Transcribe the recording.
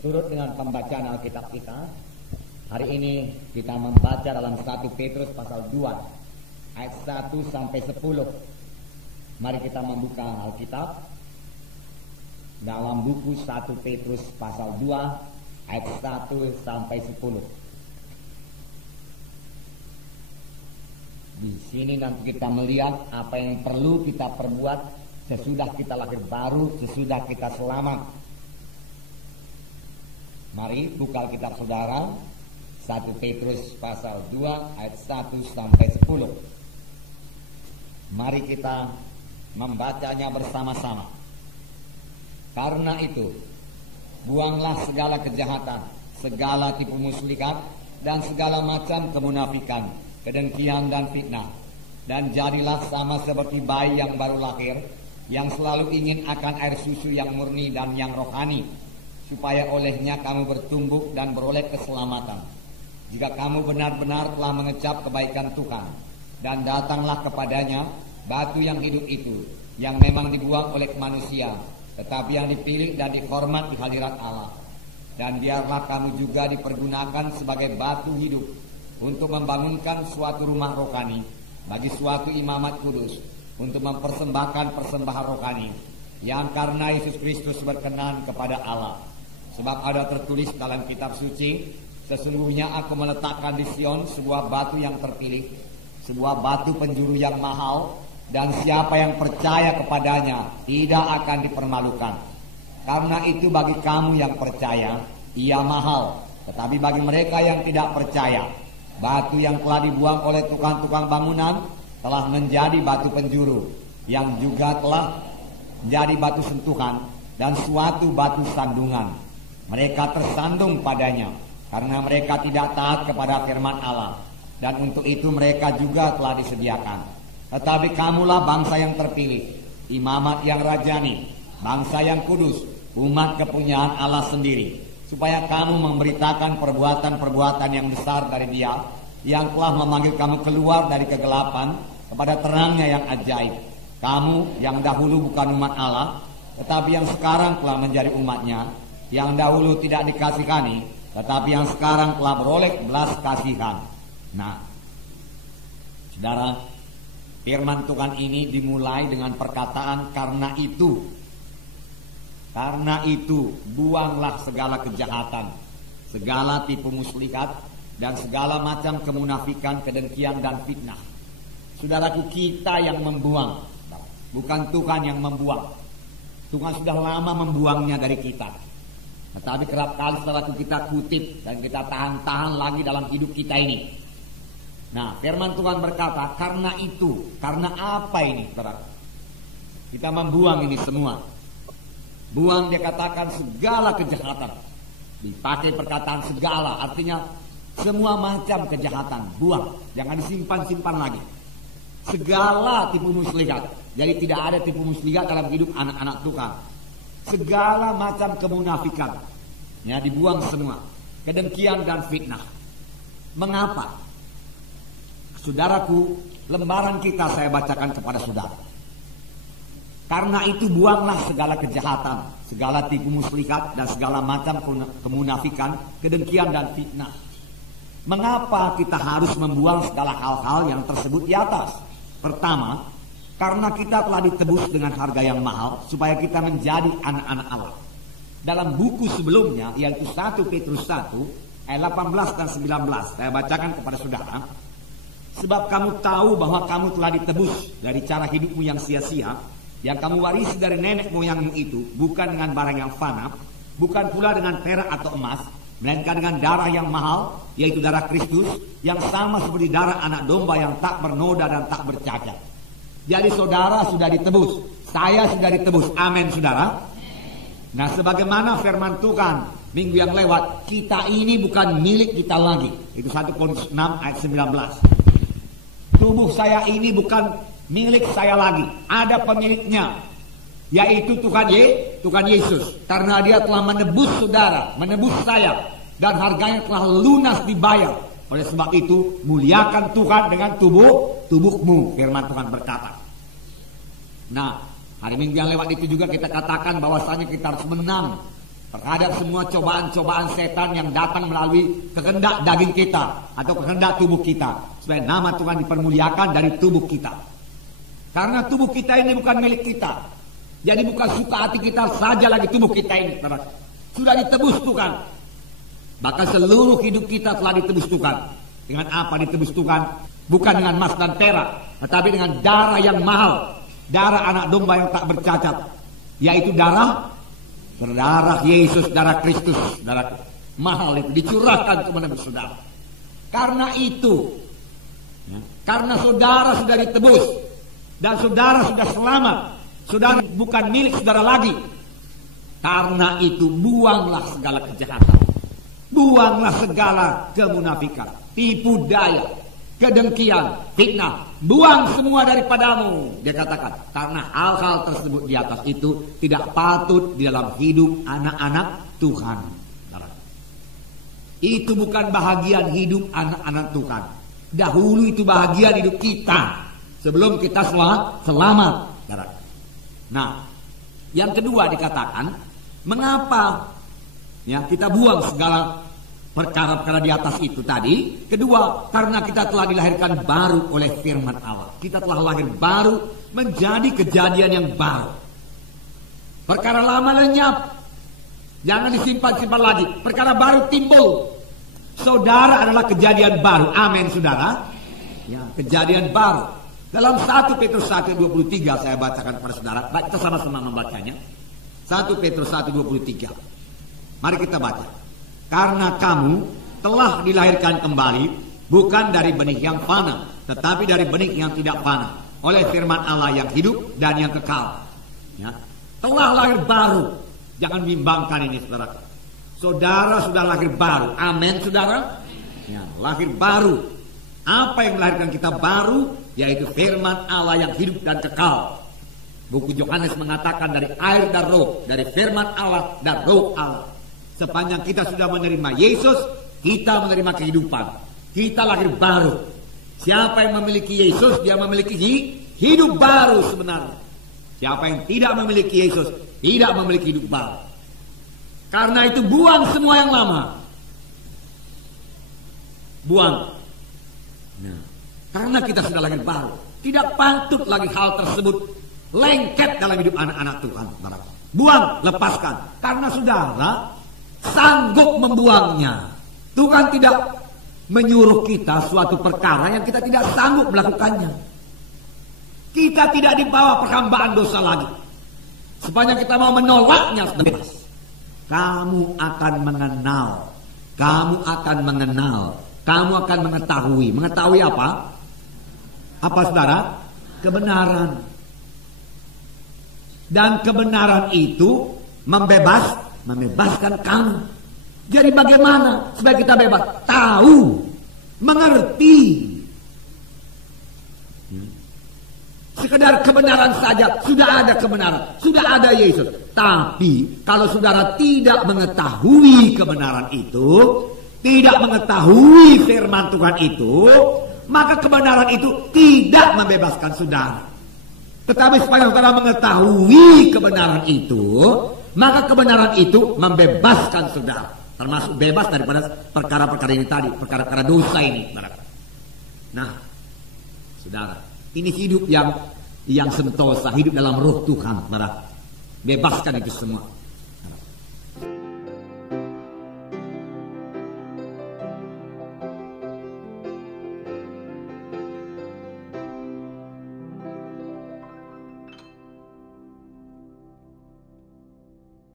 Seturut dengan pembacaan Alkitab kita, hari ini kita membaca dalam 1 Petrus pasal 2 ayat 1 sampai 10. Mari kita membuka Alkitab dalam buku 1 Petrus pasal 2 ayat 1 sampai 10. Di sini nanti kita melihat apa yang perlu kita perbuat sesudah kita lahir baru, sesudah kita selamat. Mari buka Alkitab saudara, 1 Petrus pasal 2 ayat 1 sampai 10. Mari kita membacanya bersama-sama. Karena itu, buanglah segala kejahatan, segala tipu muslihat, dan segala macam kemunafikan, kedengkian dan fitnah. Dan jadilah sama seperti bayi yang baru lahir, yang selalu ingin akan air susu yang murni dan yang rohani, supaya olehnya kamu bertumbuh dan beroleh keselamatan. Jika kamu benar-benar telah mengecap kebaikan Tuhan, dan datanglah kepadanya batu yang hidup itu, yang memang dibuang oleh manusia, tetapi yang dipilih dan dihormat di hadirat Allah. Dan biarlah kamu juga dipergunakan sebagai batu hidup untuk membangunkan suatu rumah rohani bagi suatu imamat kudus, untuk mempersembahkan persembahan rohani yang karena Yesus Kristus berkenan kepada Allah. Sebab ada tertulis dalam kitab suci, sesungguhnya aku meletakkan di Sion sebuah batu yang terpilih, sebuah batu penjuru yang mahal, dan siapa yang percaya kepadanya tidak akan dipermalukan. Karena itu bagi kamu yang percaya, ia mahal. Tetapi bagi mereka yang tidak percaya, batu yang telah dibuang oleh tukang-tukang bangunan telah menjadi batu penjuru, yang juga telah menjadi batu sentuhan dan suatu batu sandungan. Mereka tersandung padanya karena mereka tidak taat kepada firman Allah, dan untuk itu mereka juga telah disediakan. Tetapi kamulah bangsa yang terpilih, imamat yang rajani, bangsa yang kudus, umat kepunyaan Allah sendiri, supaya kamu memberitakan perbuatan-perbuatan yang besar dari Dia, yang telah memanggil kamu keluar dari kegelapan kepada terangnya yang ajaib. Kamu yang dahulu bukan umat Allah, tetapi yang sekarang telah menjadi umatnya, yang dahulu tidak dikasihani, tetapi yang sekarang telah beroleh belas kasihan. Nah, saudara, firman Tuhan ini dimulai dengan perkataan karena itu. Karena itu, buanglah segala kejahatan, segala tipu muslihat, dan segala macam kemunafikan, kedengkian dan fitnah. Saudaraku, kita yang membuang, bukan Tuhan yang membuang. Tuhan sudah lama membuangnya dari kita. Tetapi kerap kali saudaraku kita kutip dan kita tahan-tahan lagi dalam hidup kita ini. Nah, firman Tuhan berkata, karena itu. Karena apa ini, saudara? Kita membuang ini semua. Buang, dia katakan segala kejahatan. Dipakai perkataan segala, artinya semua macam kejahatan. Buang, jangan disimpan-simpan lagi. Segala tipu muslihat. Jadi tidak ada tipu muslihat dalam hidup anak-anak Tuhan. Segala macam kemunafikan, ya, dibuang semua. Kedengkian dan fitnah. Mengapa? Saudaraku, lembaran kita saya bacakan kepada saudara. Karena itu buanglah segala kejahatan, segala tipu muslihat, dan segala macam kemunafikan, kedengkian dan fitnah. Mengapa kita harus membuang segala hal-hal yang tersebut di atas? Pertama, karena kita telah ditebus dengan harga yang mahal, supaya kita menjadi anak-anak Allah. Dalam buku sebelumnya, yaitu 1 Petrus 1 ayat 18 dan 19, saya bacakan kepada saudara. Sebab kamu tahu bahwa kamu telah ditebus dari cara hidupmu yang sia-sia, yang kamu warisi dari nenek moyangmu itu, bukan dengan barang yang fana, bukan pula dengan perak atau emas, melainkan dengan darah yang mahal, yaitu darah Kristus, yang sama seperti darah anak domba yang tak bernoda dan tak bercacat. Jadi saudara sudah ditebus, saya sudah ditebus, amin saudara. Nah, sebagaimana firman Tuhan minggu yang lewat, kita ini bukan milik kita lagi. Itu 1 Korintus 6 ayat 19. Tubuh saya ini bukan milik saya lagi, ada pemiliknya, yaitu Tuhan Yesus. Karena Dia telah menebus saudara, menebus saya, dan harganya telah lunas dibayar. Oleh sebab itu, muliakan Tuhan dengan tubuhmu, firman Tuhan berkata. Nah, hari Minggu yang lewat itu juga kita katakan bahwasanya kita harus menang terhadap semua cobaan-cobaan setan yang datang melalui kehendak daging kita atau kehendak tubuh kita, supaya nama Tuhan dipermuliakan dari tubuh kita. Karena tubuh kita ini bukan milik kita, jadi bukan suka hati kita saja lagi tubuh kita ini, sudah ditebus Tuhan. Bahkan seluruh hidup kita telah ditebus Tuhan. Dengan apa ditebus Tuhan? Bukan dengan emas dan perak, tetapi dengan darah yang mahal, darah anak domba yang tak bercacat, yaitu darah Yesus, darah Kristus, darah mahal itu dicurahkan kepada saudara. Karena itu, karena saudara sudah ditebus dan saudara sudah selamat, saudara bukan milik saudara lagi. Karena itu buanglah segala kejahatan, buanglah segala kemunafikan, tipu daya, kedengkian, fitnah, buang semua daripadamu. Dia katakan, karena hal-hal tersebut di atas itu tidak patut di dalam hidup anak-anak Tuhan. Itu bukan bahagian hidup anak-anak Tuhan. Dahulu itu bahagian hidup kita sebelum kita selamat. Nah, yang kedua dikatakan, mengapa ya kita buang segala perkara-perkara di atas itu tadi? Kedua, karena kita telah dilahirkan baru oleh firman Allah. Kita telah lahir baru menjadi kejadian yang baru. Perkara lama lenyap, jangan disimpan-simpan lagi. Perkara baru timbul. Saudara adalah kejadian baru. Amin, saudara. Ya, kejadian baru. Dalam 1 Petrus 1:23 saya bacakan kepada saudara. Baik, kita sama-sama membacanya. 1 Petrus 1:23. Mari kita baca. Karena kamu telah dilahirkan kembali, bukan dari benih yang fana, tetapi dari benih yang tidak fana, oleh firman Allah yang hidup dan yang kekal. Ya. Telah lahir baru. Jangan bimbangkan ini, saudara. Saudara sudah lahir baru. Amin, saudara. Ya, lahir baru. Apa yang melahirkan kita baru? Yaitu firman Allah yang hidup dan kekal. Buku Yohanes mengatakan dari air dan roh, dari firman Allah dan roh Allah. Sepanjang kita sudah menerima Yesus, kita menerima kehidupan. Kita lahir baru. Siapa yang memiliki Yesus, dia memiliki hidup baru sebenarnya. Siapa yang tidak memiliki Yesus, tidak memiliki hidup baru. Karena itu buang semua yang lama. Buang. Nah, karena kita sudah lahir baru, tidak patut lagi hal tersebut lengket dalam hidup anak-anak Tuhan. Buang, lepaskan. Karena saudara sanggup membuangnya. Tuhan tidak menyuruh kita suatu perkara yang kita tidak sanggup melakukannya. Kita tidak dibawa perhambaan dosa lagi. Sepanjang kita mau menolaknya bebas. Kamu akan mengenal. Kamu akan mengenal. Kamu akan mengetahui. Mengetahui apa? Apa, saudara? Kebenaran. Dan kebenaran itu membebaskan kamu. Jadi bagaimana supaya kita bebas? Tahu, mengerti. Sekedar kebenaran saja, sudah ada kebenaran, sudah ada Yesus. Tapi kalau saudara tidak mengetahui kebenaran itu, tidak mengetahui firman Tuhan itu, maka kebenaran itu tidak membebaskan saudara. Tetapi supaya saudara mengetahui kebenaran itu, maka kebenaran itu membebaskan saudara, termasuk bebas daripada perkara-perkara ini tadi, perkara-perkara dosa ini. Nah, saudara, ini hidup yang sentosa, hidup dalam roh Tuhan, saudara. Bebaskan itu semua.